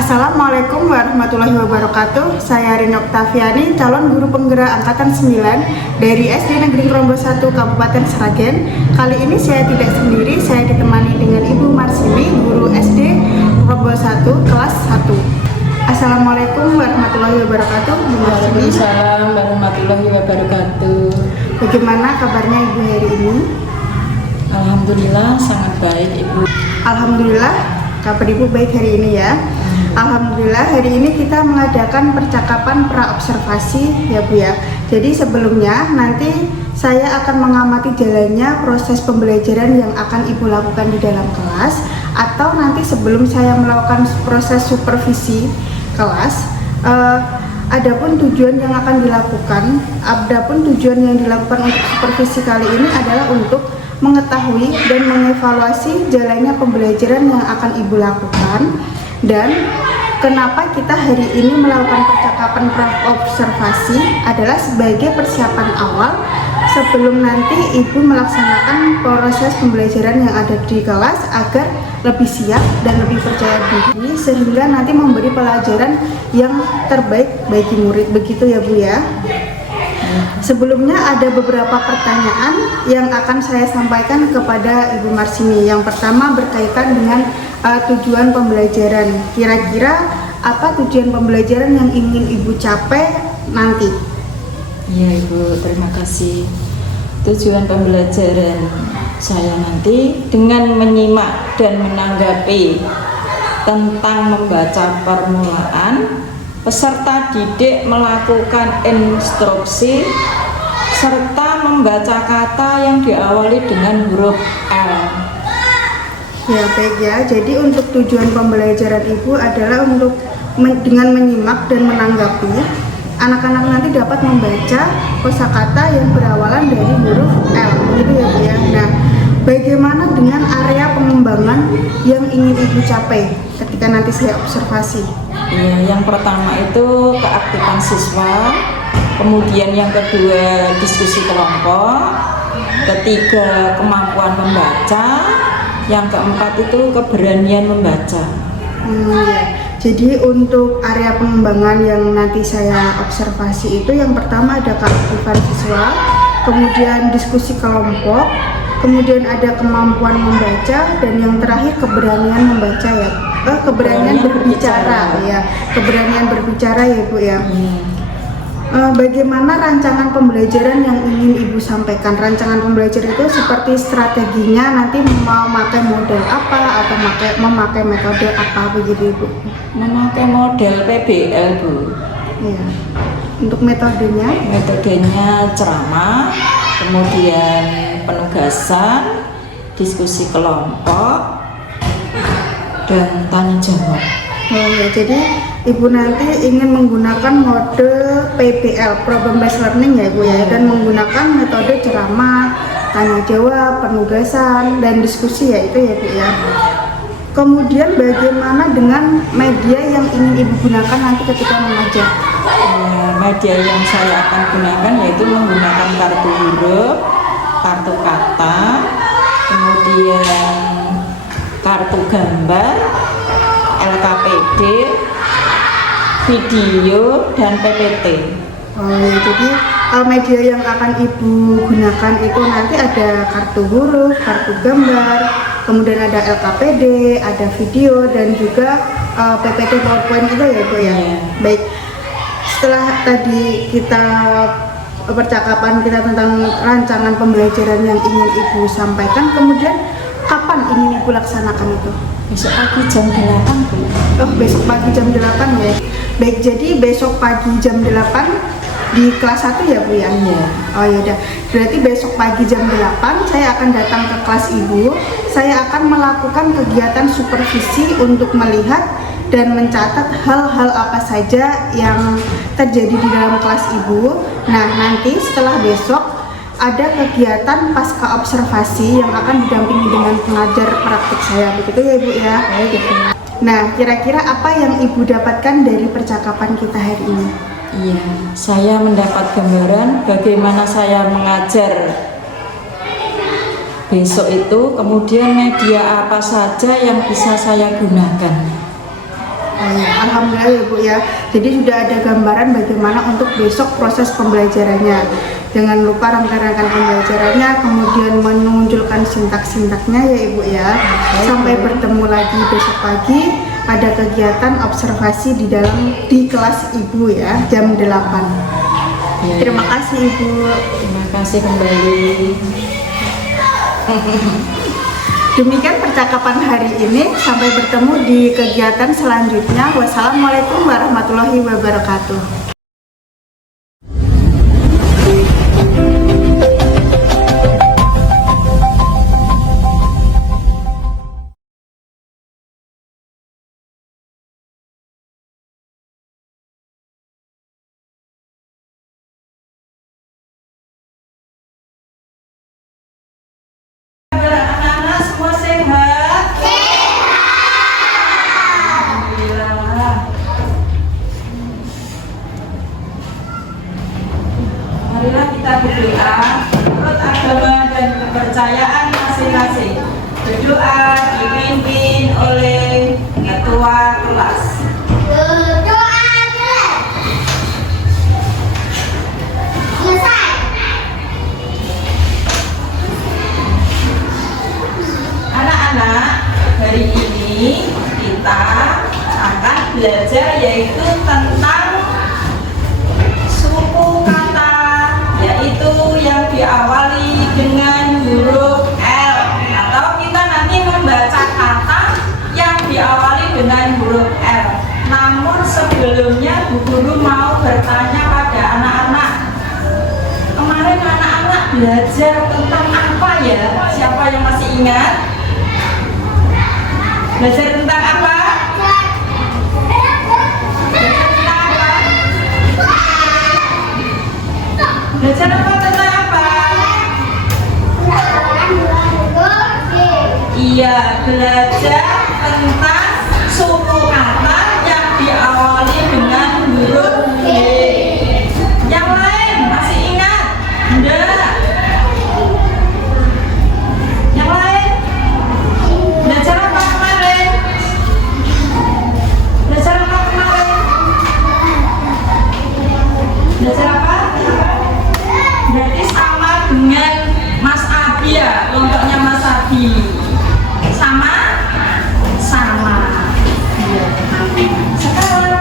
Assalamualaikum warahmatullahi wabarakatuh. Saya Rina Oktaviani, calon guru penggerak angkatan 9 dari SD Negeri Krombo 1 Kabupaten Sragen. Kali ini saya tidak sendiri, saya ditemani dengan Ibu Marsini, guru SD Krombo 1 kelas 1. Assalamualaikum warahmatullahi wabarakatuh. Waalaikumsalam warahmatullahi wabarakatuh. Bagaimana kabarnya Ibu hari ini? Alhamdulillah sangat baik Ibu. Alhamdulillah kabar Ibu baik hari ini ya. Alhamdulillah hari ini kita mengadakan percakapan pra-observasi ya Bu ya. Jadi sebelumnya nanti saya akan mengamati jalannya proses pembelajaran yang akan Ibu lakukan di dalam kelas, atau nanti sebelum saya melakukan proses supervisi kelas, adapun tujuan yang akan dilakukan, untuk supervisi kali ini adalah untuk mengetahui dan mengevaluasi jalannya pembelajaran yang akan Ibu lakukan, dan kenapa kita hari ini melakukan percakapan pra-observasi adalah sebagai persiapan awal sebelum nanti Ibu melaksanakan proses pembelajaran yang ada di kelas agar lebih siap dan lebih percaya diri, sehingga nanti memberi pelajaran yang terbaik bagi murid. Begitu ya Bu ya. Sebelumnya ada beberapa pertanyaan yang akan saya sampaikan kepada Ibu Marsini. Yang pertama berkaitan dengan tujuan pembelajaran. Kira-kira apa tujuan pembelajaran yang ingin Ibu capai nanti? Iya Ibu, terima kasih. Tujuan pembelajaran saya nanti dengan menyimak dan menanggapi tentang membaca permulaan, peserta didik melakukan instruksi serta membaca kata yang diawali dengan huruf L. Ya baik ya, jadi untuk tujuan pembelajaran Ibu adalah untuk dengan menyimak dan menanggapi, anak-anak nanti dapat membaca kosakata yang berawalan dari huruf L, begitu ya Bu ya. Nah, bagaimana dengan area pengembangan yang ingin Ibu capai ketika nanti saya observasi? Ya, yang pertama itu keaktifan siswa, kemudian yang kedua diskusi kelompok, ketiga kemampuan membaca, yang keempat itu keberanian membaca. Ya. Jadi untuk area pengembangan yang nanti saya observasi itu yang pertama ada keaktifan siswa, kemudian diskusi kelompok, kemudian ada kemampuan membaca, dan yang terakhir keberanian membaca ya. Keberanian berbicara ya. Keberanian berbicara ya Bu ya. Bagaimana rancangan pembelajaran yang ingin Ibu sampaikan? Rancangan pembelajaran itu seperti strateginya nanti mau memakai model apa atau memakai metode apa begitu Ibu? Memakai model PBL Bu. Ya. Untuk metodenya? Metodenya ceramah, kemudian penugasan, diskusi kelompok, dan tanya jawab. Oh ya, jadi Ibu nanti ingin menggunakan mode PBL, Problem Based Learning ya Bu ya, dan menggunakan metode ceramah, tanya jawab, penugasan, dan diskusi ya, itu ya Bu ya. Kemudian bagaimana dengan media yang ingin Ibu gunakan nanti ketika mengajar? Media yang saya akan gunakan yaitu menggunakan kartu huruf, kartu kata, kemudian kartu gambar, LKPD, video, dan PPT. Oh ya, jadi media yang akan Ibu gunakan itu nanti ada kartu huruf, kartu gambar, kemudian ada LKPD, ada video, dan juga PPT PowerPoint itu ya Bu ya. Baik, setelah tadi kita percakapan kita tentang rancangan pembelajaran yang ingin Ibu sampaikan, kemudian kapan ingin Ibu laksanakan itu? Besok pagi jam 8 Bu. Oh, besok pagi jam 8 ya. Baik, jadi besok pagi jam 8 di kelas 1 ya Bu ya? Iya. Oh ya udah. Berarti besok pagi jam 8 saya akan datang ke kelas Ibu. Saya akan melakukan kegiatan supervisi untuk melihat dan mencatat hal-hal apa saja yang terjadi di dalam kelas Ibu. Nah, nanti setelah besok ada kegiatan pasca observasi yang akan didampingi dengan pengajar praktik saya, begitu ya Ibu ya? Gitu. Nah, kira-kira apa yang Ibu dapatkan dari percakapan kita hari ini? Iya, saya mendapat gambaran bagaimana saya mengajar besok itu, kemudian media apa saja yang bisa saya gunakan. Oh ya, alhamdulillah ya Bu ya. Jadi sudah ada gambaran bagaimana untuk besok proses pembelajarannya. Jangan lupa rangkaian pembelajarannya, kemudian menunjukkan sintak-sintaknya ya Ibu ya. Sampai bertemu lagi besok pagi ada kegiatan observasi di kelas Ibu ya, jam 8. Ya, Terima kasih Ibu. terima kasih kembali. Demikian percakapan hari ini. Sampai bertemu di kegiatan selanjutnya. Wassalamualaikum warahmatullahi wabarakatuh. Anak-anak semua sehat? Alhamdulillah. Marilah kita berdoa menurut agama dan kepercayaan masing-masing. Berdoa dipimpin oleh ketua kelas. Anak-anak, hari ini kita akan belajar yaitu tentang suku kata, yaitu yang diawali dengan huruf L, atau kita nanti membaca kata yang diawali dengan huruf L. Namun sebelumnya Bu Guru mau bertanya pada anak-anak, kemarin anak-anak belajar tentang apa ya? Siapa yang masih ingat? Belajar tentang apa? Belajar apa tentang apa? Iya, belajar tentang suku kata yang diawali dengan huruf G. Yang lain masih ingat? Enggak. Yang lain? Belajar apa kemarin? Belajar apa kemarin? Belajar apa? Berarti sama dengan Mas Abi ya, kelompoknya Mas Abi. Sama? Sama. Iya. Sekarang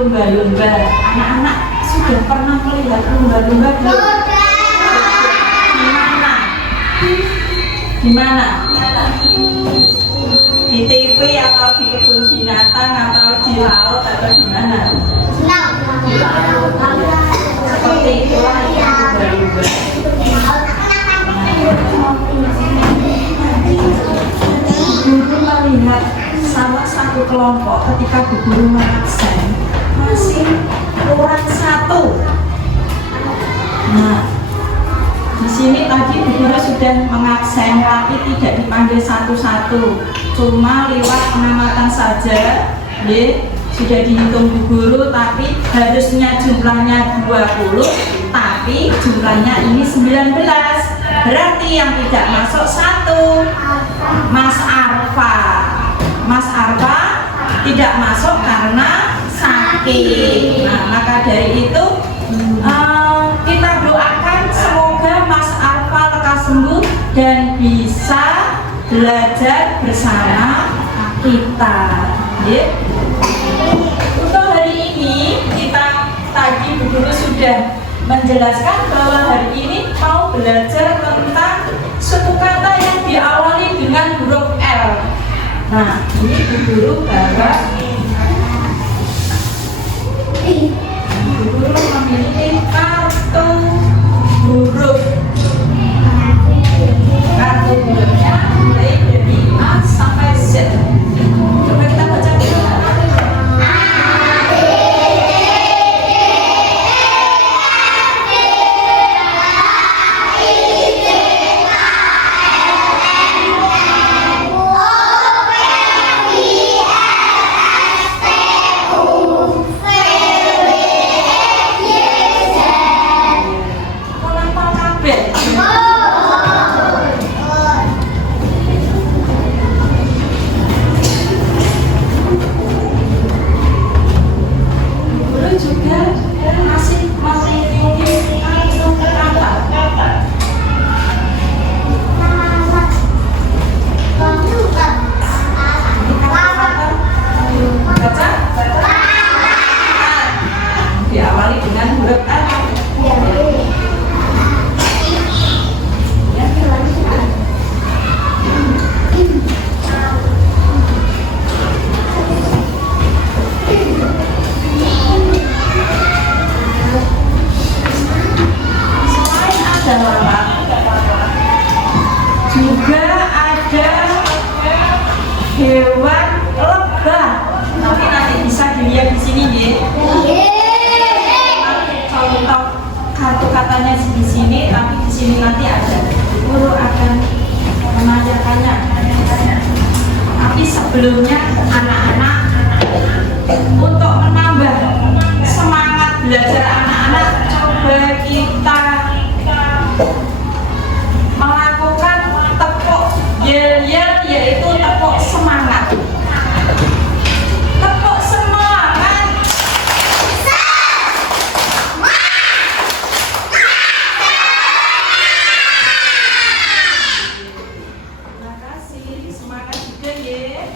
lumba-lumba. Anak-anak sudah pernah melihat lumba-lumba belum? Di mana? Di TV atau di kebun binatang atau di laut atau di mana? Di laut. Seperti itulah yang lumba-lumba. Guru melihat salah satu kelompok ketika Bu Guru mengabsen masih kurang satu. Nah, di sini tadi Bu Guru sudah mengabsen tapi tidak dipanggil satu-satu, cuma lewat pengamatan saja. Sudah dihitung Bu Guru, tapi harusnya jumlahnya 20, tapi jumlahnya ini 19. Berarti yang tidak masuk 1, Mas Arfa. Mas Arfa tidak masuk karena sakit. Nah, maka dari itu kita doakan semoga Mas Arfa lekas sembuh dan bisa belajar bersama kita. Untuk hari ini kita tadi Bu Guru sudah menjelaskan bahwa hari ini mau belajar tentang suku kata yang diawali dengan huruf L. Nah, ini Bu Guru bawa Bu Guru memiliki kartu huruf. Kartu hurufnya mulai dari A sampai Z. Coba kita baca dulu. Diawali dengan huruf A. Selain ada lalat, juga ada hewan lebah. Tapi nanti bisa dilihat di sini ya. Contoh kartu katanya di sini, tapi di sini nanti ada. Guru akan menanyakannya. Tapi sebelumnya anak-anak, untuk menambah semangat belajar anak-anak, coba kita melakukan tepuk yel-yel, yaitu tepuk semangat. Tepuk semangat. Terima kasih, semangat juga ya.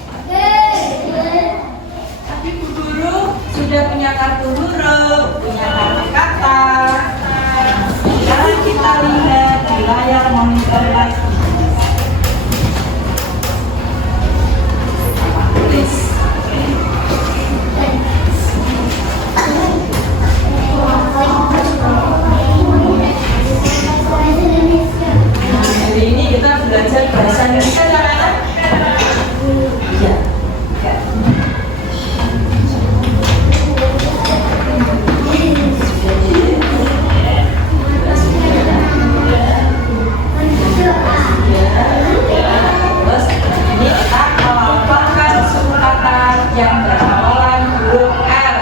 Tadi Bu Guru sudah punya kartu huruf, punya kartu kata. Sekarang kita lihat di layar monitor lagi. Tulis. Nah, hari ini kita belajar bahasa Indonesia kan, anak? Iya. Terus ini kita melafalkan suku kata yang berawalan huruf L.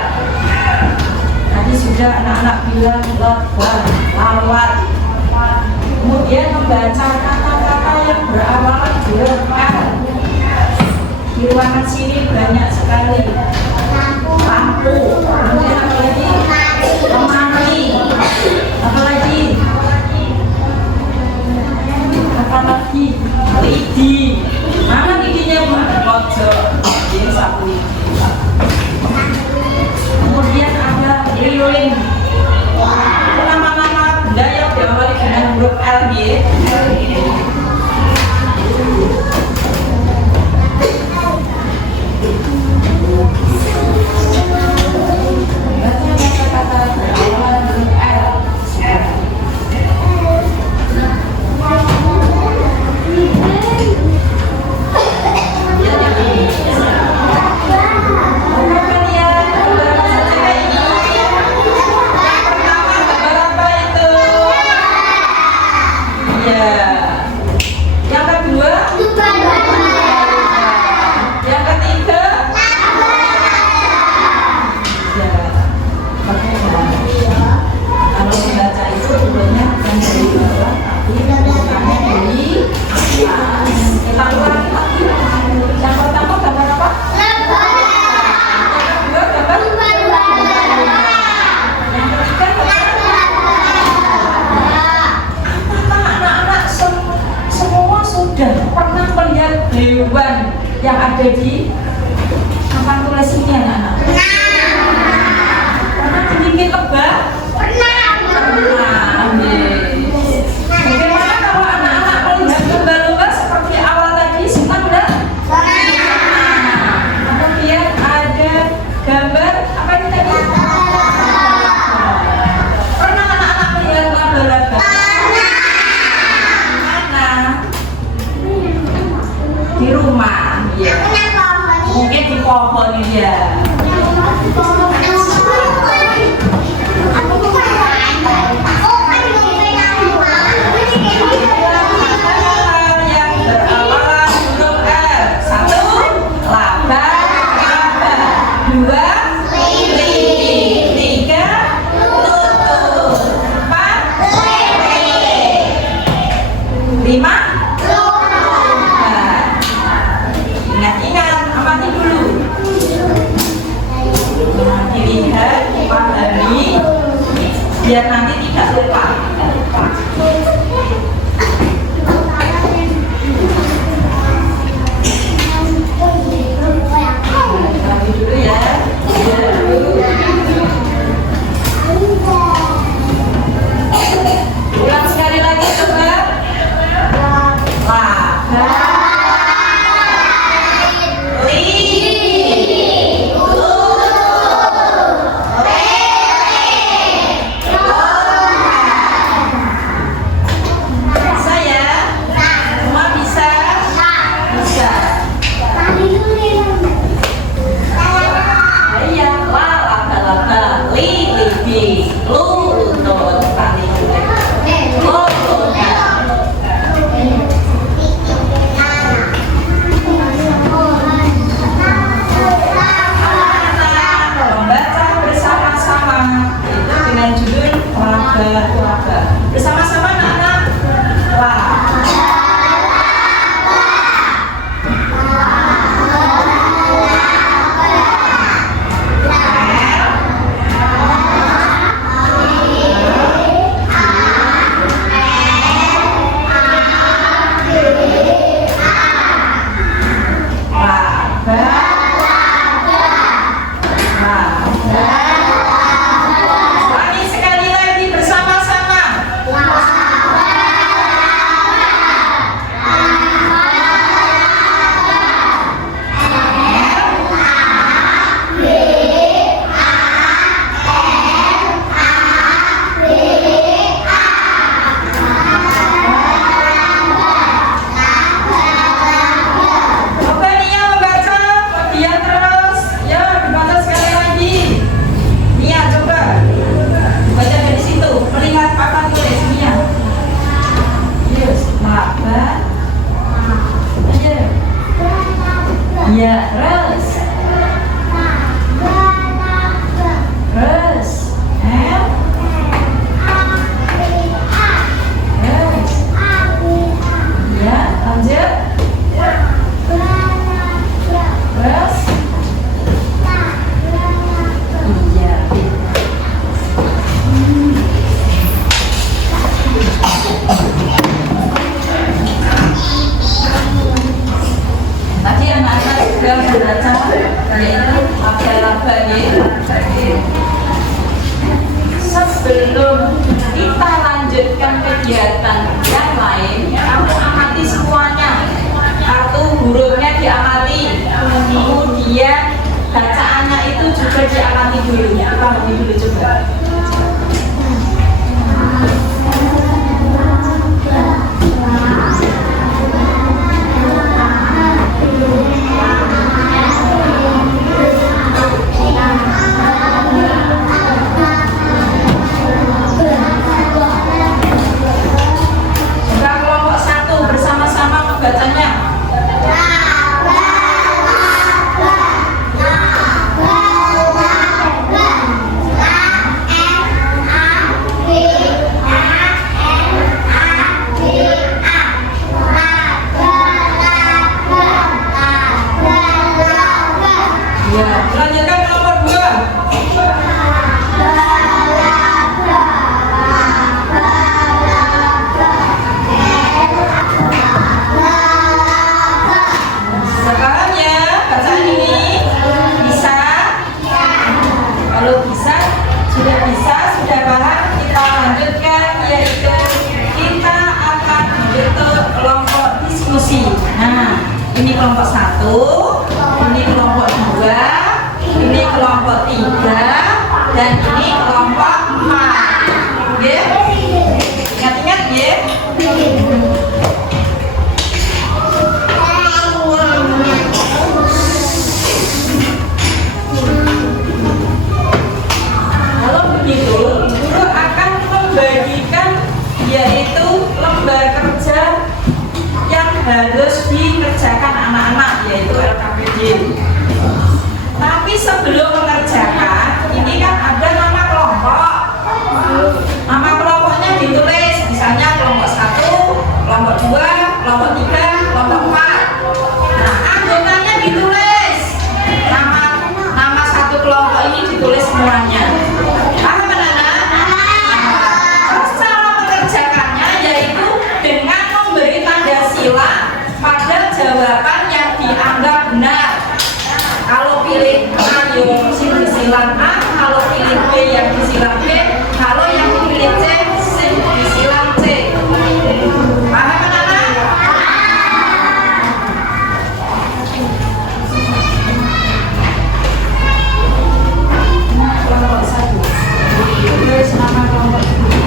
Tadi sudah anak-anak bilang lebah, lawat. Kemudian membaca kata-kata yang berawalan huruf L. Di ruangan sini banyak sekali. Lampu, kemudian apa lagi? Lemari, apa lagi? Apa lagi? Lidi. Mana lidinya Bu? Pojok. Ini sapu lidi. Kemudian L nggih. Hewan yang ada di papan tulis ini anak-anak? Pernah digigit lebah? Pernah. Bagaimana kalau anak-anak melihat lumba-lumba seperti awal tadi? Senang enggak? Kemudian ada gambar apa ini tadi? Pernah anak-anak melihat laba-laba? Di rumah, ya. Mungkin di pohon ya. Yang berawalan huruf R. 1. Laba, laba. 2. Lili. 3. Lutut. 4. Lele. 5. Ingat-ingat, amati dulu. Dilihat, dipahami, biar nanti tidak lupa. Amati dulu ya. Ulang sekali lagi coba. Laba. Bersama-sama anak-anak. Sekali lagi bersama-sama. Ya, terus. Terus. Terus. Ya, lanjut. Terus. Iya. Tadi anak-anak sudah membaca yaitu laba-laba ini. Sebelum kita lanjutkan kegiatan dulu coba. Coba kelompok 1 bersama-sama membacanya. Ya, lanjutkan nomor 2. Sekarang ya, bacaan ini bisa? Kalau bisa, sudah paham, kita lanjutkan, yaitu kita akan membentuk kelompok diskusi. Nah, ini kelompok 1, ini kelompok 2, ini kelompok 3, dan ini kelompok 4. Oke? Ingat-ingat ya. Kalau begitu, guru akan membagikan yaitu lembar kerja yang harus dikerjakan anak-anak, yaitu LKPD. Tapi sebelum mengerjakan, ini kan ada nama kelompok. Nama kelompoknya ditulis, misalnya kelompok 1, kelompok 2, kelompok 3, kelompok 4. Nah, anggotanya ditulis. Nama satu kelompok ini ditulis semuanya. Paham anak-anak? Terus cara mengerjakannya yaitu dengan memberi tanda silang pada jawaban yang dianggap benar. Kalau pilih A, ya disilang A. Kalau pilih B, yang disilang B. Kalau yang dipilih C, disilang C. Paham anak-anak? Kelompok 1. Tulis nama kelompok 2.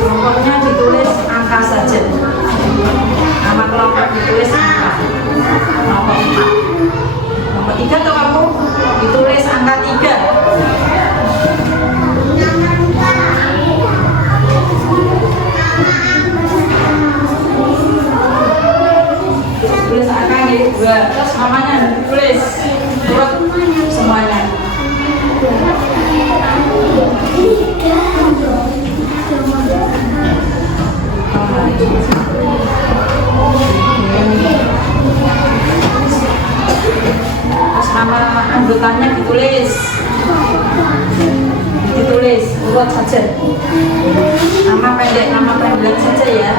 Kelompoknya ditulis angka saja. Nama kelompok ditulis angka. Kelompok 4. Kelompok 3 atau kamu ditulis angka 3. Tulis angka ya 2. Terus namanya ditulis urut semuanya. Terus nama anggotanya ditulis urut saja. Nama pendek saja ya.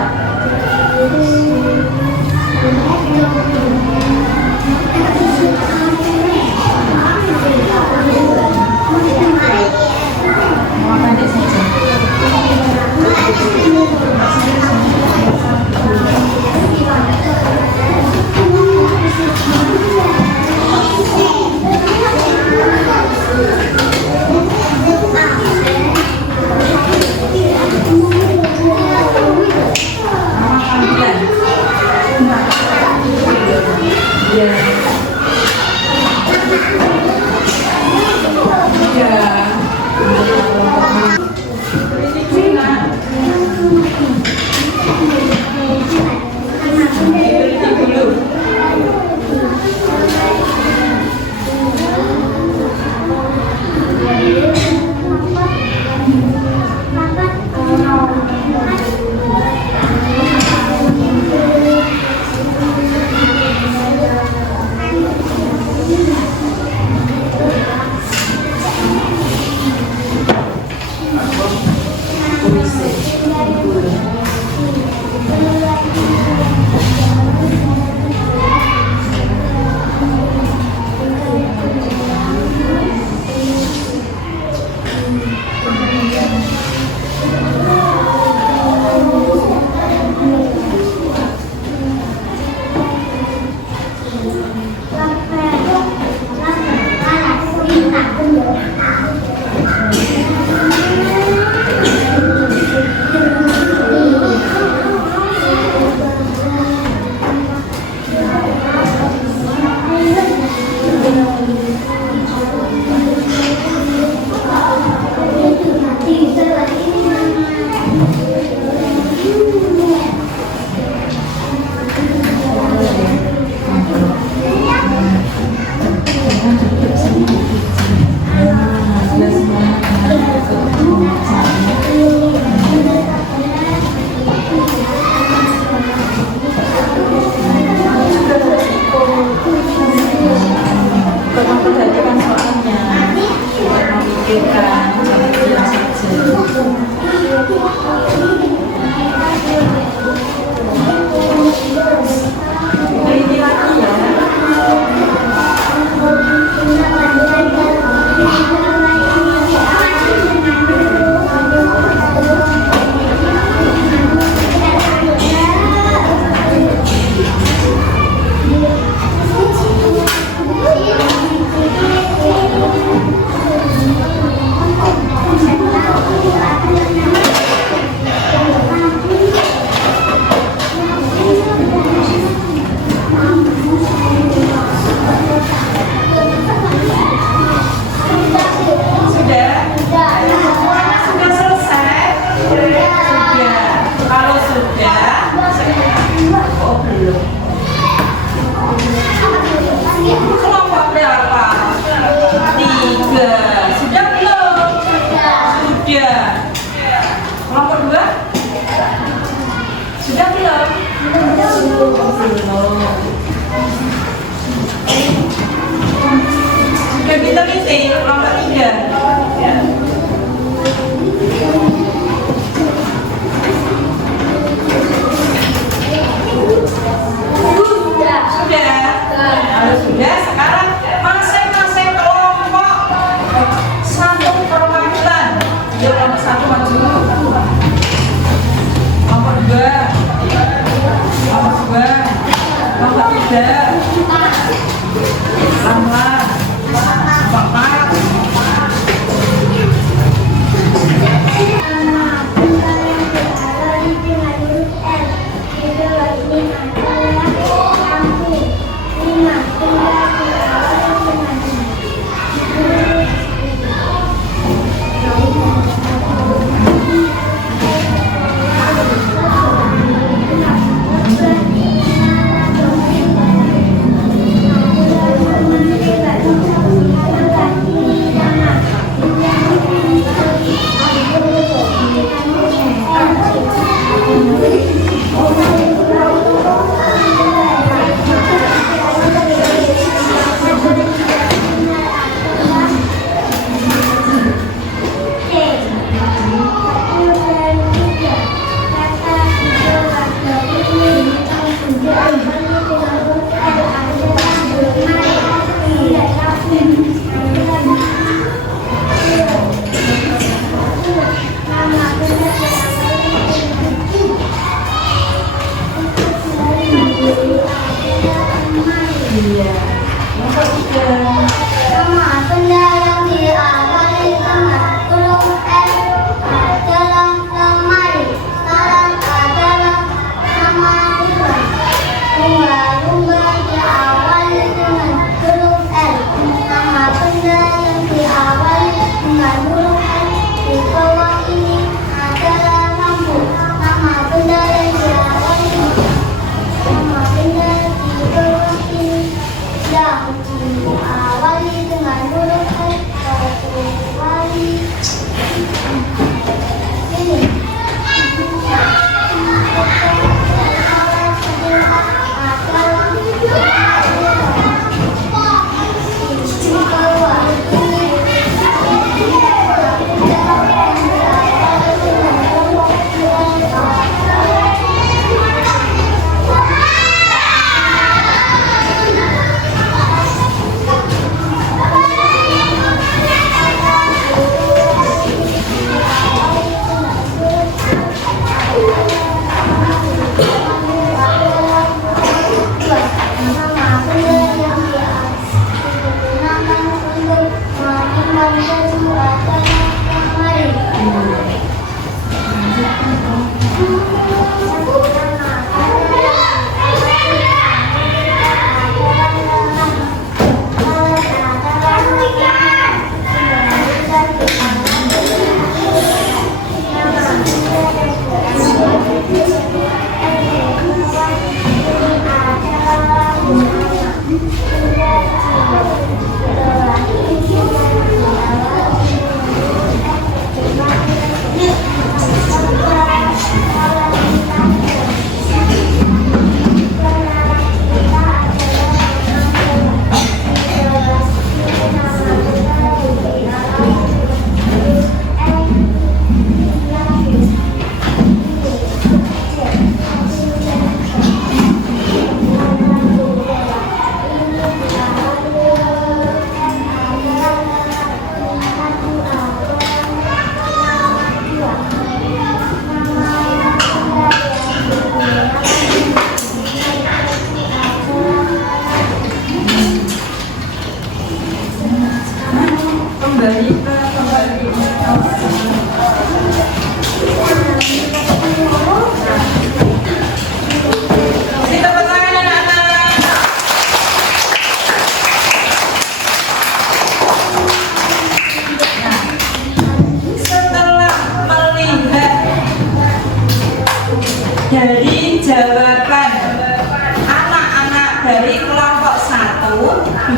Nama pendek saja. Nama panggilan. Ini lagi ya.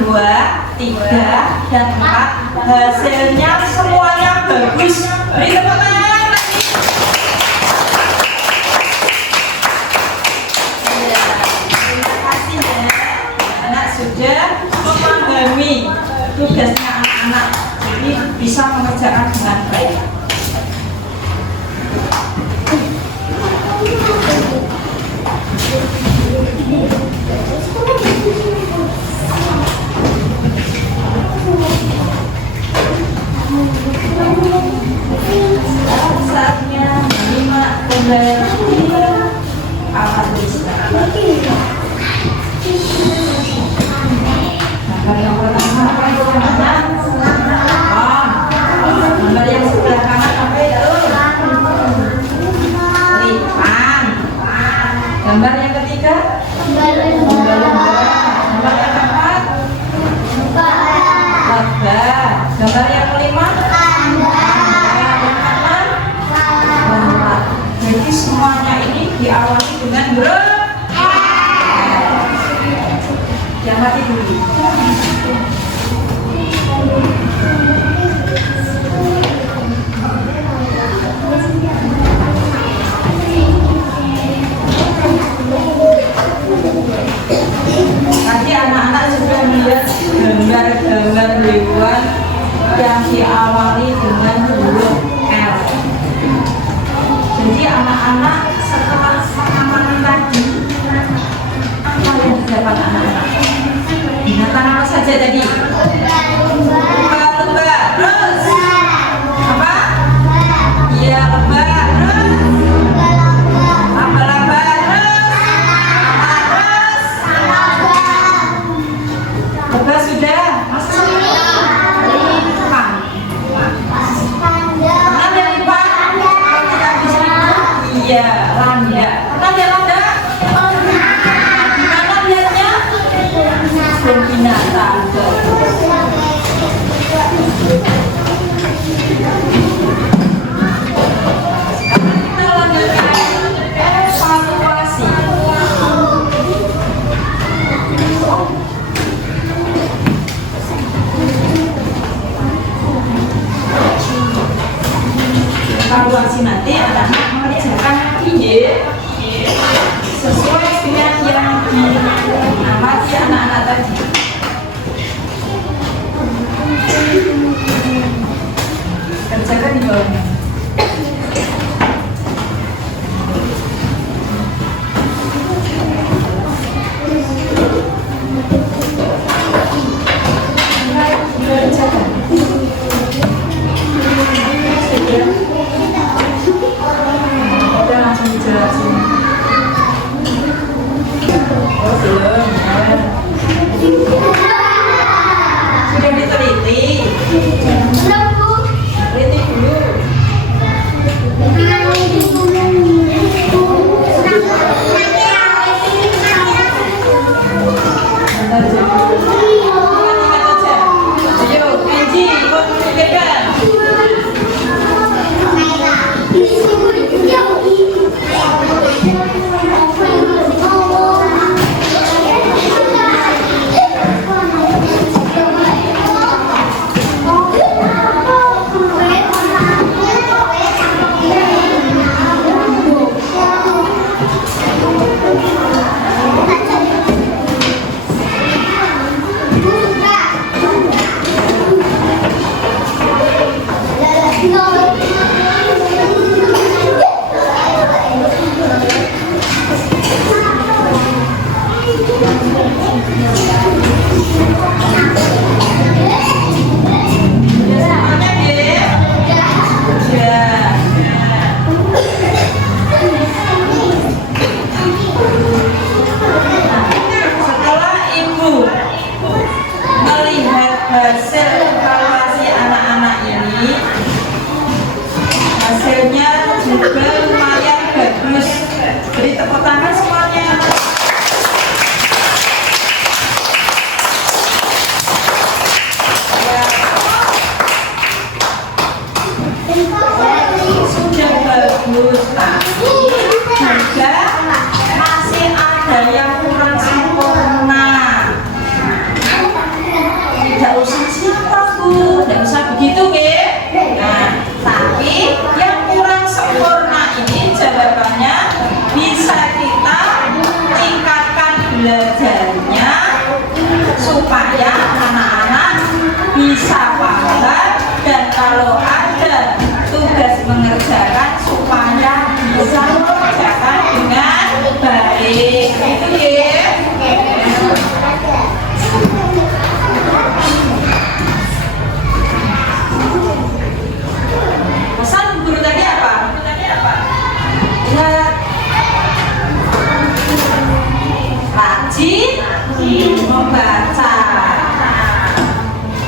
2, 3, dan 4 hasilnya semuanya bagus. Beri tepuk tangan lagi. Ya, terima kasih ya. Anak sudah memahami tugasnya anak-anak, jadi bisa mengerjakan dengan baik. Saatnya menyimak kembali alat tuliskan. Gambar yang pertama apa itu anak? Gambar yang sebelah kanan apa itu? Lipan. Gambar yang ketiga? Gambar yang keempat? Lebah. Gambar yang kelima? Jadi semuanya ini diawali dengan huruf Jangan mati dulu. Tadi anak-anak sudah melihat gambar-gambar hewan yang diawali dengan huruf L. Jadi anak-anak setelah pengamalan tadi, apa yang didapat anak-anak? Binatang apa saja tadi? Lebah, terus apa? Iya, lebah, terus laba-laba, terus lebah sudah masuk lipan. Ada lipan? Iya, landa. Ada landa? Gimana lihatnya? Binatang. Sekarang kita lanjutkan evaluasi. Evaluasi nanti anak-anak mengerjakan lagi sesuai dengan yang diamati anak-anak tadi. Kerjakan di bawahnya. Kerjakan. Udah langsung dijelasin. Oh belum. Sudah diteliti. Teliti dulu. Bentar aja. Ingat aja. Ayo, Benji, ikut pikirkan. Setelah ibu melihat hasil evaluasi anak-anak ini, hasilnya juga lumayan bagus. Beri tepuk tangan semuanya. Sudah bagus, tapi juga masih ada yang kurang sempurna. paham, dan kalau ada tugas mengerjakan supaya bisa mengerjakan dengan baik. Itu ya. Pesan guru tadi apa? Ingat, rajin membaca.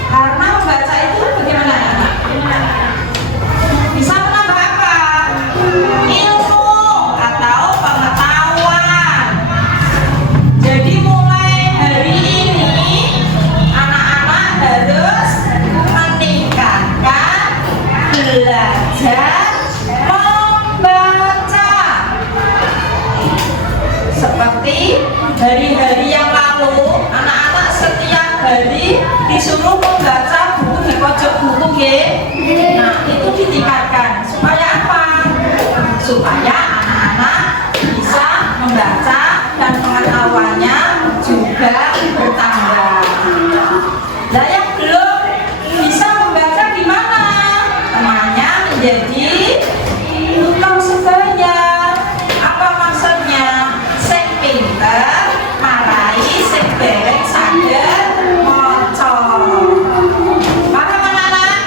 Karena membaca itu bagaimana? Bisa menambah apa? Ilmu atau pengetahuan. Jadi mulai hari ini anak-anak harus meningkatkan belajar membaca. Seperti hari-hari yang lalu, anak-anak setiap hari disuruh membaca buku di pojok buku, ya. Nah, itu ditingkatkan. Supaya apa? Supaya anak-anak bisa membaca dan pengetahuannya juga bertambah. Nah, yang belum bisa membaca gimana? Temannya menjadi tukang sebaya. Apa maksudnya? Sing pinter marai sing dereng saged maca. Paham anak-anak?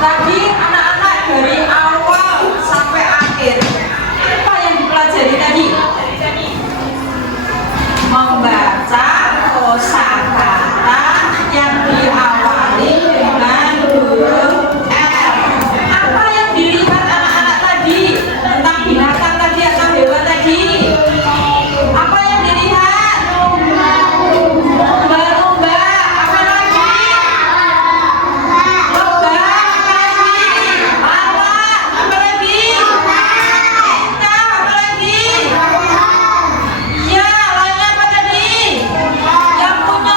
Tadi anak-anak dari awal sampai akhir apa yang dipelajari tadi? Membaca kosakata yang diawali dengan huruf L. Apa yang dilihat anak-anak tadi tentang binatang tadi atau hewan tadi? Apa yang dilihat? Lumba-lumba. Apa lagi? Lebah. Apa lagi? Lalat. Apa lagi? Kita. Apa lagi? Iya, lainnya apa tadi? Yang punya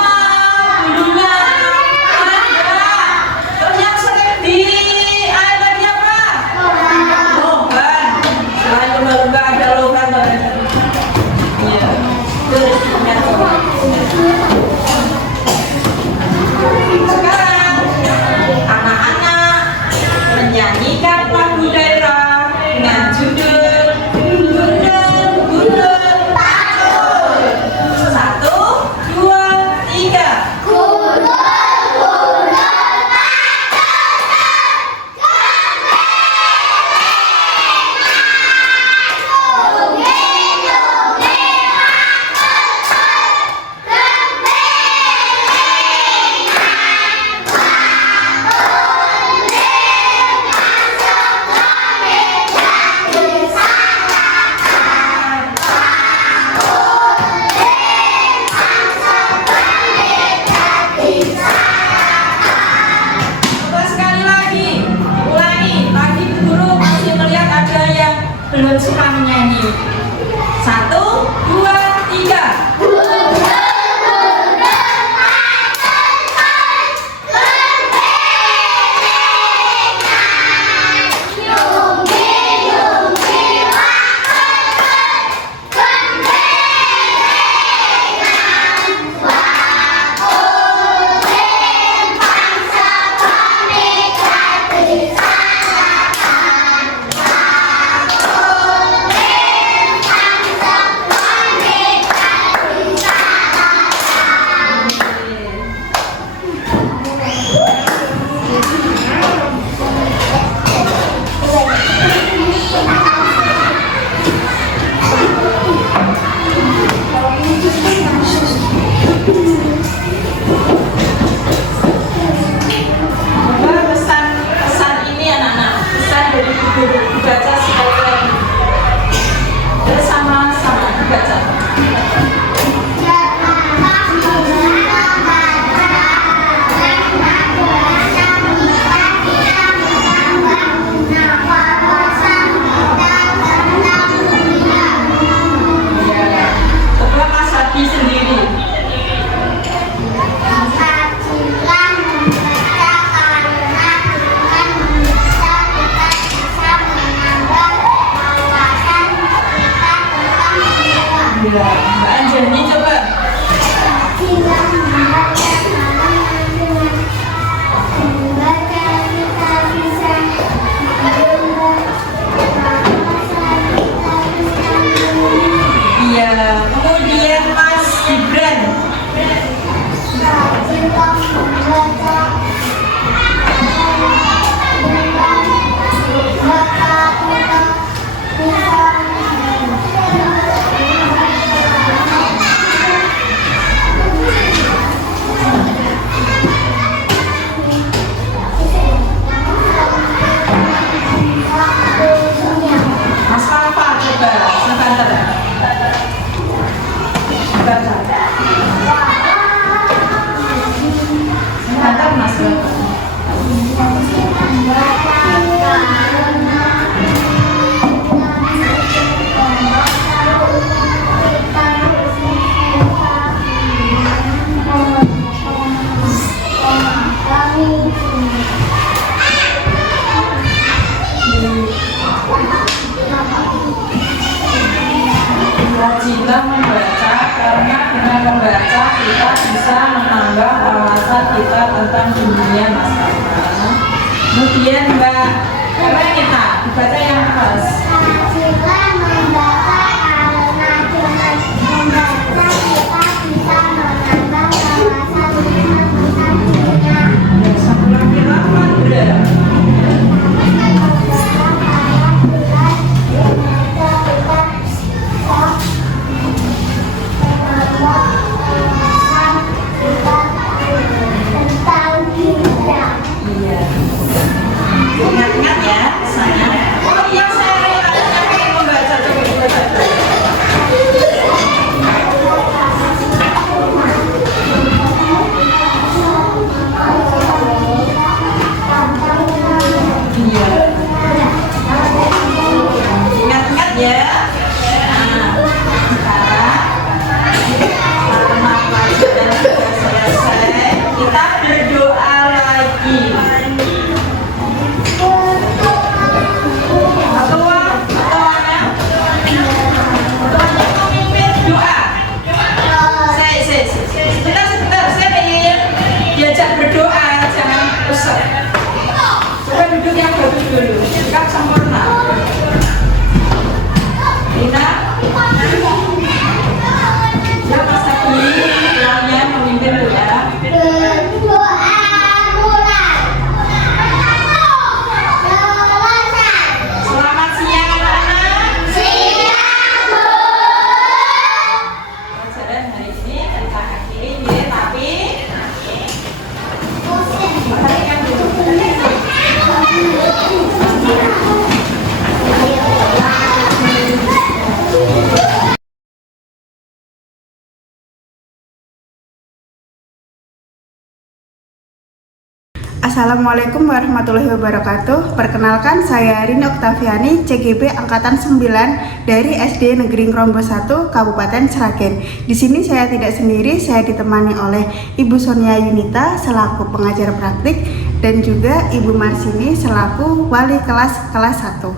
bulunya ada. Terus yang sering di air tadi apa? Loban. Selain lumba-lumba ada loban tadi. Iya. Terus ingat coba. Sekarang anak-anak menyanyikan lagu daerah dengan judul Gundul Gundul Takut. 1, 2, 3. Coba sekali lagi, ulangi. Tadi guru masih melihat ada yang belum suka menyanyi. 1, 2, 3. Ya, Mbak Anjani coba. Iya, kemudian Mas Gibran. Mas Rafa coba, sebentar. Sebentar. Sebentar Mas Rafa. Wajiblah membaca karena dengan membaca kita bisa menambah wawasan kita tentang dunia masyarakat. Kemudian Mbak Renita, dibaca yang pas. Wajiblah membaca karena dengan membaca kita bisa menambah wawasan kita tentang dunia. Satu lagi Rafandra. Iya. Ingat-ingat ya, saya. Oh iya, saya ingin membaca coba dibaca. Iya. Ingat-ingat ya. Nah, sekarang karena pelajaran sudah selesai, kita berdoa lagi. Ketuanya memimpin doa. Sebentar, saya ingin diajak berdoa, jangan usah. Coba duduk yang bagus dulu, sikap sempurna. Rina, siapa Sabri, ketuanya memimpin doa. Berdoa mulai. Selesai. Selamat siang anak-anak. Siang, Bu. Pelajaran hari ini kita akhiri ya, tapi perhatikan dulu. Assalamualaikum warahmatullahi wabarakatuh. Perkenalkan, saya Rini Oktaviani, CGB Angkatan 9 dari SD Negeri Ngrombo 1, Kabupaten Sragen. Di sini saya tidak sendiri, saya ditemani oleh Ibu Sonia Yunita selaku pengajar praktik dan juga Ibu Marsini selaku wali kelas 1.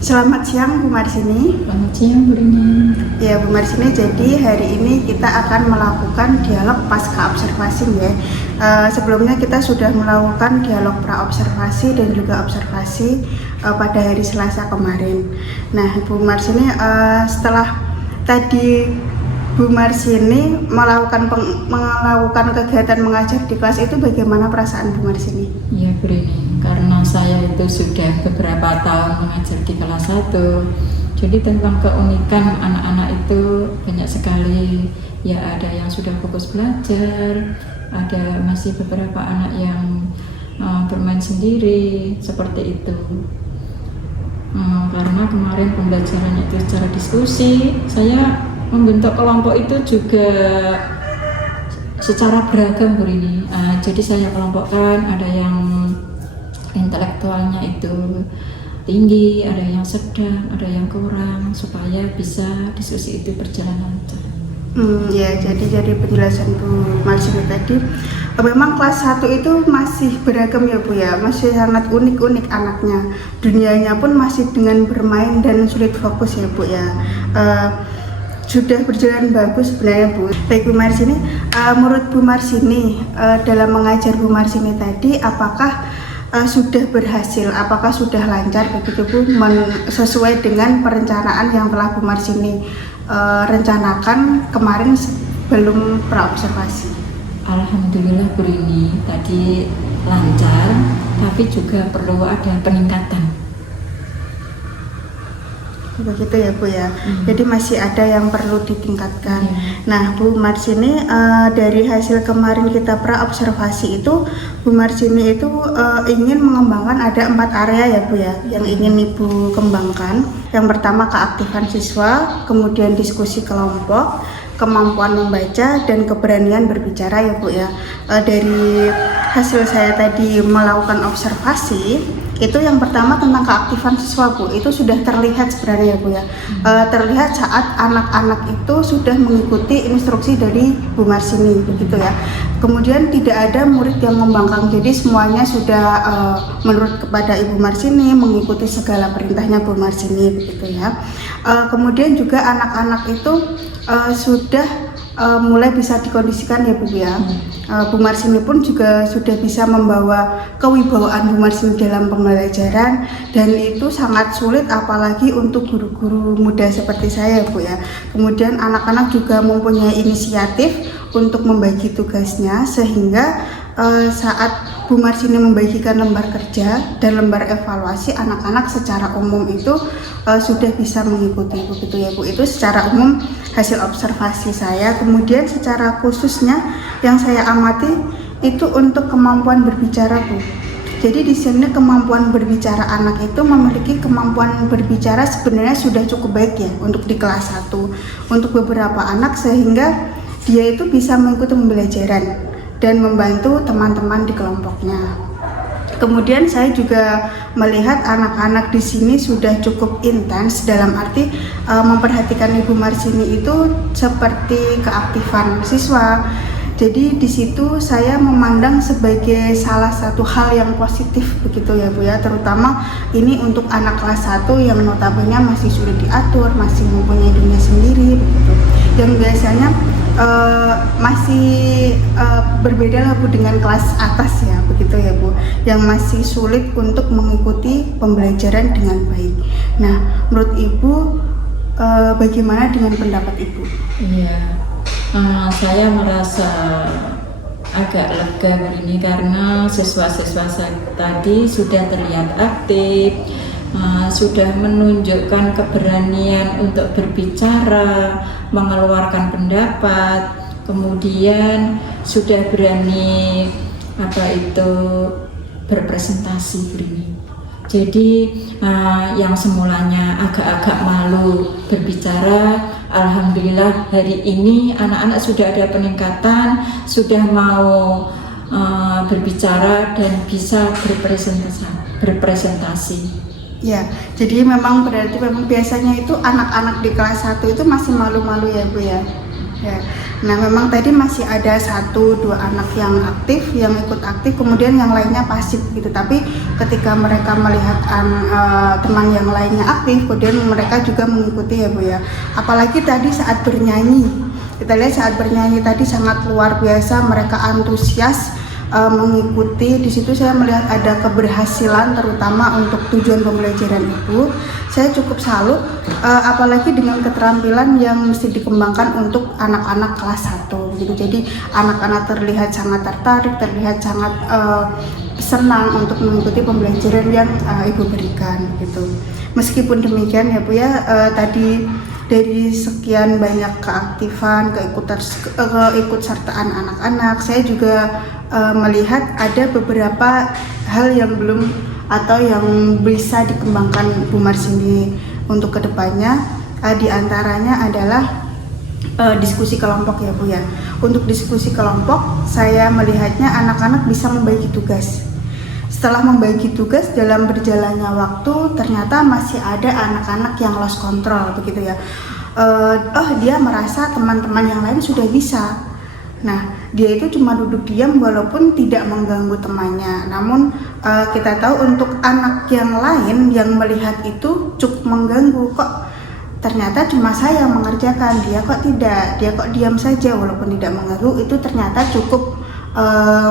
Selamat siang Bu Marsini. Selamat siang Bu Rini. Ya Bu Marsini, jadi hari ini kita akan melakukan dialog pasca observasi ya. Sebelumnya kita sudah melakukan dialog pra observasi dan juga observasi pada hari Selasa kemarin. Nah Bu Marsini, setelah tadi Bu Marsini melakukan kegiatan mengajar di kelas itu, bagaimana perasaan Bu Marsini? Iya Bu Rini, karena saya itu sudah beberapa tahun mengajar di kelas 1. Jadi tentang keunikan anak-anak itu banyak sekali. Ya ada yang sudah fokus belajar, ada masih beberapa anak yang bermain sendiri, seperti itu. Karena kemarin pembelajarannya itu secara diskusi, saya membentuk kelompok itu juga secara beragam Bu Rini. Jadi saya kelompokkan, ada yang intelektualnya itu tinggi, ada yang sedang, ada yang kurang, supaya bisa diskusi itu berjalan lancar. Ya, jadi penjelasan Bu Marsini tadi, memang kelas 1 itu masih beragam ya Bu ya, masih sangat unik-unik anaknya, dunianya pun masih dengan bermain dan sulit fokus ya Bu ya. sudah berjalan bagus sebenarnya Bu. Baik Bu Marsini, menurut Bu Marsini dalam mengajar Bu Marsini tadi, apakah sudah berhasil, apakah sudah lancar begitu Bu, sesuai dengan perencanaan yang telah Bu Marsini rencanakan kemarin sebelum praobservasi? Alhamdulillah Bu Rini, tadi lancar, tapi juga perlu ada peningkatan. Begitu ya Bu ya. Jadi masih ada yang perlu ditingkatkan. Nah Bu Marsini, dari hasil kemarin kita praobservasi itu, Bu Marsini itu ingin mengembangkan ada 4 area ya Bu ya, yang ingin Ibu kembangkan. Yang pertama keaktifan siswa, kemudian diskusi kelompok, kemampuan membaca, dan keberanian berbicara ya Bu ya. Dari hasil saya tadi melakukan observasi, itu yang pertama tentang keaktifan siswa Bu, itu sudah terlihat sebenarnya ya Bu ya. Terlihat saat anak-anak itu sudah mengikuti instruksi dari Bu Marsini begitu ya. Kemudian tidak ada murid yang membangkang, jadi semuanya sudah menurut kepada Ibu Marsini mengikuti segala perintahnya Bu Marsini begitu ya. Kemudian juga anak-anak itu sudah mulai bisa dikondisikan ya Bu ya. Bu Marsini pun juga sudah bisa membawa kewibawaan Bu Marsini dalam pembelajaran, dan itu sangat sulit apalagi untuk guru-guru muda seperti saya Bu ya. Kemudian anak-anak juga mempunyai inisiatif untuk membagi tugasnya, sehingga saat Bu Marsini membagikan lembar kerja dan lembar evaluasi, anak-anak secara umum itu sudah bisa mengikuti begitu ya Bu. Itu secara umum hasil observasi saya. Kemudian secara khususnya yang saya amati itu untuk kemampuan berbicara Bu. Jadi di sini kemampuan berbicara anak itu memiliki kemampuan berbicara sebenarnya sudah cukup baik ya untuk di kelas 1 untuk beberapa anak, sehingga dia itu bisa mengikuti pembelajaran dan membantu teman-teman di kelompoknya. Kemudian saya juga melihat anak-anak di sini sudah cukup intens dalam arti memperhatikan Ibu Marsini itu seperti keaktifan siswa. Jadi di situ saya memandang sebagai salah satu hal yang positif begitu ya Bu ya, terutama ini untuk anak kelas 1 yang notabene masih sulit diatur, masih mempunyai dunia sendiri begitu. Yang biasanya masih berbeda lah Bu dengan kelas atas ya begitu ya Bu, yang masih sulit untuk mengikuti pembelajaran dengan baik. Nah menurut Ibu bagaimana dengan pendapat Ibu? Iya, saya merasa agak lega ini karena siswa-siswa saya tadi sudah terlihat aktif, sudah menunjukkan keberanian untuk berbicara, mengeluarkan pendapat, kemudian sudah berani berpresentasi ini. Jadi yang semulanya agak-agak malu berbicara, alhamdulillah hari ini anak-anak sudah ada peningkatan, sudah mau berbicara dan bisa berpresentasi. Ya, jadi memang berarti biasanya itu anak-anak di kelas 1 itu masih malu-malu ya Bu ya. Ya. Nah memang tadi masih ada 1-2 anak yang aktif, yang ikut aktif, kemudian yang lainnya pasif gitu. Tapi ketika mereka melihat teman yang lainnya aktif, kemudian mereka juga mengikuti ya Bu ya. Apalagi tadi saat bernyanyi, kita lihat saat bernyanyi tadi sangat luar biasa, mereka antusias mengikuti. Di situ saya melihat ada keberhasilan terutama untuk tujuan pembelajaran Ibu. Saya cukup salut, apalagi dengan keterampilan yang mesti dikembangkan untuk anak-anak kelas 1 gitu. Jadi anak-anak terlihat sangat tertarik, terlihat sangat senang untuk mengikuti pembelajaran yang Ibu berikan gitu. Meskipun demikian ya Bu ya, tadi dari sekian banyak keaktifan, keikutsertaan anak-anak, saya juga melihat ada beberapa hal yang belum atau yang bisa dikembangkan Bu Marsini untuk kedepannya. Di antaranya adalah diskusi kelompok ya Bu ya. Untuk diskusi kelompok, saya melihatnya anak-anak bisa membagi tugas. Setelah membagi tugas, dalam berjalannya waktu ternyata masih ada anak-anak yang lost control begitu ya. Dia merasa teman-teman yang lain sudah bisa. Nah, dia itu cuma duduk diam walaupun tidak mengganggu temannya. Namun kita tahu untuk anak yang lain yang melihat itu cukup mengganggu, kok ternyata cuma saya yang mengerjakan, dia kok tidak, dia kok diam saja walaupun tidak mengganggu. Itu ternyata cukup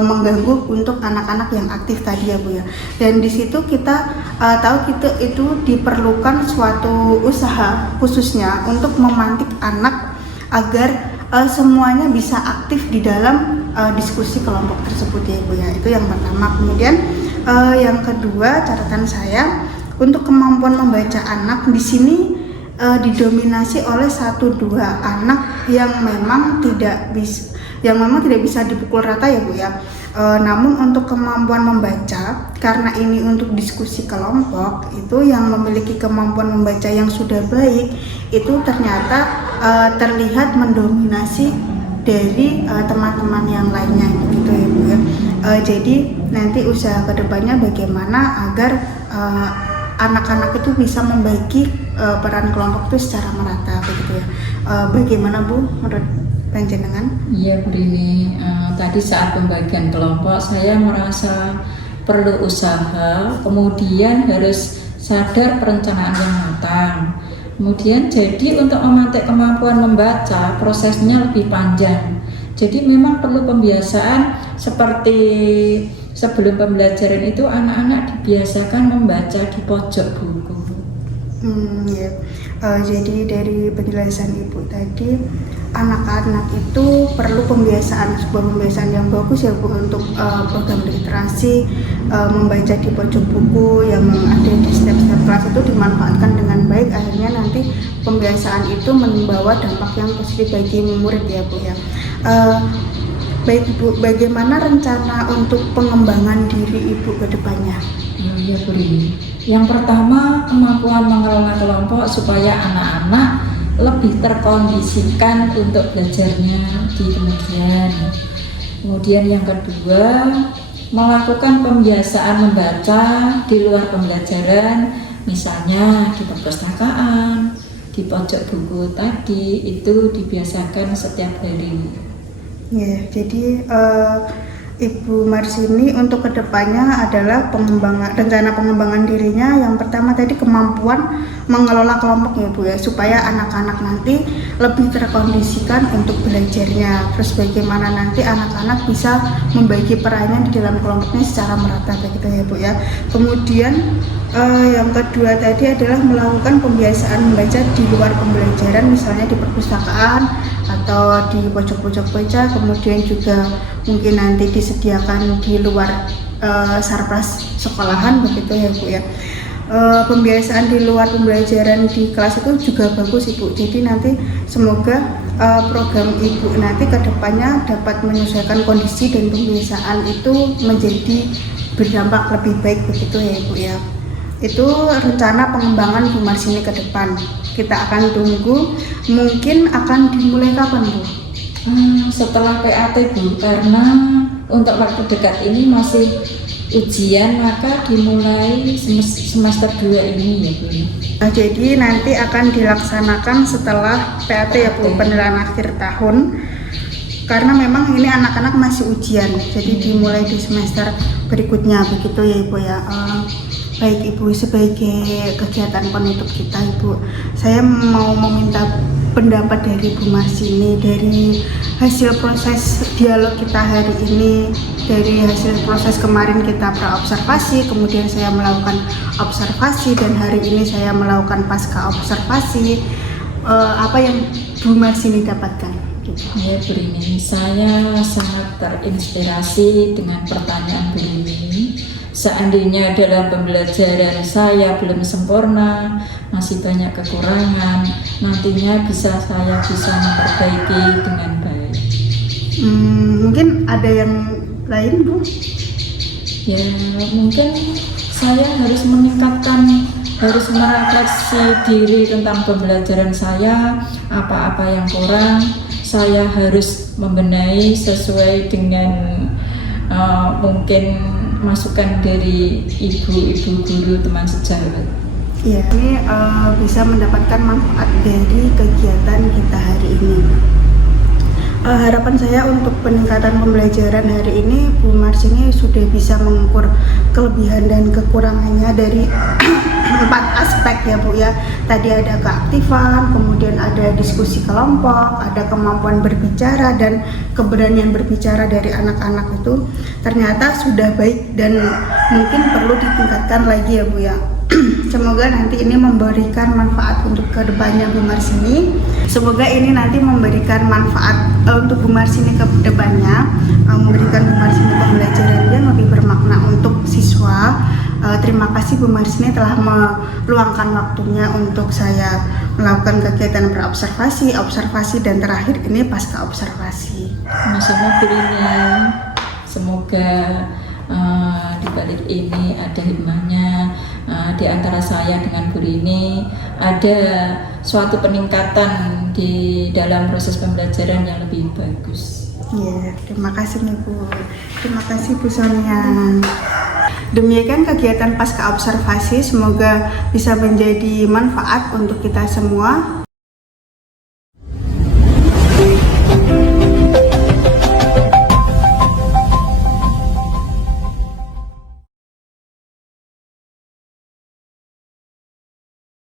mengganggu untuk anak-anak yang aktif tadi ya Bu ya. Dan di situ kita tahu itu diperlukan suatu usaha khususnya untuk memantik anak agar semuanya bisa aktif di dalam diskusi kelompok tersebut ya Bu ya. Itu yang pertama. Kemudian yang kedua, catatan saya untuk kemampuan membaca anak di sini didominasi oleh 1-2 anak yang memang tidak bisa dipukul rata ya Bu ya. Namun untuk kemampuan membaca, karena ini untuk diskusi kelompok, itu yang memiliki kemampuan membaca yang sudah baik itu ternyata terlihat mendominasi dari teman-teman yang lainnya begitu ya Bu ya. Jadi nanti usaha kedepannya bagaimana agar anak-anak itu bisa membagi peran kelompok itu secara merata begitu ya. Bagaimana Bu menurut panjenengan? Iya Bu Rini, tadi saat pembagian kelompok saya merasa perlu usaha, kemudian harus sadar perencanaan yang matang. Kemudian jadi untuk memantik kemampuan membaca prosesnya lebih panjang. Jadi memang perlu pembiasaan seperti sebelum pembelajaran itu anak-anak dibiasakan membaca di pojok buku. Ya. Jadi dari penjelasan Ibu tadi, anak-anak itu perlu sebuah pembiasaan yang bagus ya Bu untuk program literasi, membaca di pojok buku yang ada di setiap kelas itu dimanfaatkan dengan baik, akhirnya nanti pembiasaan itu membawa dampak yang positif bagi murid ya Bu ya. Baik Ibu, bagaimana rencana untuk pengembangan diri Ibu ke depannya? Ya Bu Rini. Yang pertama, kemampuan mengelola kelompok supaya anak-anak lebih terkondisikan untuk belajarnya di kemudian. Kemudian yang kedua, melakukan pembiasaan membaca di luar pembelajaran, misalnya di perpustakaan, di pojok buku tadi, itu dibiasakan setiap hari. Ya, jadi Ibu Marsini untuk kedepannya adalah rencana pengembangan dirinya. Yang pertama tadi kemampuan mengelola kelompok ya Bu ya, supaya anak-anak nanti lebih terkondisikan untuk belajarnya. Terus bagaimana nanti anak-anak bisa membagi perannya di dalam kelompoknya secara merata begitu ya Bu ya. Kemudian yang kedua tadi adalah melakukan pembiasaan membaca di luar pembelajaran, misalnya di perpustakaan atau di pojok-pojok baca, kemudian juga mungkin nanti disediakan di luar sarpras sekolahan begitu ya Bu ya. Pembiasaan di luar pembelajaran di kelas itu juga bagus Ibu. Jadi nanti semoga program Ibu nanti kedepannya dapat menyesuaikan kondisi dan pembiasaan itu menjadi berdampak lebih baik begitu ya Ibu ya. Itu rencana pengembangan Bu Marsini ke depan. Kita akan tunggu, mungkin akan dimulai kapan Bu? Setelah PAT Bu, karena untuk waktu dekat ini masih ujian, maka dimulai semester 2 ini ya Bu. Jadi nanti akan dilaksanakan setelah PAT ya Bu, penilaian akhir tahun. Karena memang ini anak-anak masih ujian, jadi dimulai di semester berikutnya begitu ya Ibu ya. Baik Ibu, sebagai kegiatan penutup kita Ibu, saya mau meminta pendapat dari Bu Marsini dari hasil proses dialog kita hari ini, dari hasil proses kemarin kita pra-observasi, kemudian saya melakukan observasi, dan hari ini saya melakukan pasca observasi. Apa yang Bu Marsini dapatkan? Ya Bu Rini, saya sangat terinspirasi dengan pertanyaan Bu Rini. Seandainya dalam pembelajaran saya belum sempurna, masih banyak kekurangan, nantinya saya bisa memperbaiki dengan baik. Mungkin ada yang lain Bu? Ya mungkin saya harus meningkatkan, harus merefleksi diri tentang pembelajaran saya, apa-apa yang kurang, saya harus membenahi sesuai dengan mungkin masukan dari ibu-ibu guru teman sejawat. Ya, ini bisa mendapatkan manfaat dari kegiatan kita hari ini. Harapan saya untuk peningkatan pembelajaran hari ini, Bu Marsini sudah bisa mengukur kelebihan dan kekurangannya dari 4 aspek ya Bu ya. Tadi ada keaktifan, kemudian ada diskusi kelompok, ada kemampuan berbicara dan keberanian berbicara dari anak-anak itu ternyata sudah baik dan mungkin perlu ditingkatkan lagi ya Bu ya. Semoga nanti ini memberikan manfaat untuk kedepannya Bu Marsini. Semoga ini nanti memberikan manfaat untuk Bu Marsini ke depannya, memberikan Bu Marsini pembelajaran yang lebih bermakna untuk siswa. Terima kasih Bu Marsini telah meluangkan waktunya untuk saya melakukan kegiatan berobservasi, observasi dan terakhir ini pasca observasi. Masalah ini semoga di balik ini ada hikmahnya, di antara saya dengan Bu Rini ada suatu peningkatan di dalam proses pembelajaran yang lebih bagus. Ya, terima kasih nih Bu. Terima kasih Bu Sonia. Demikian kegiatan pasca observasi, semoga bisa menjadi manfaat untuk kita semua.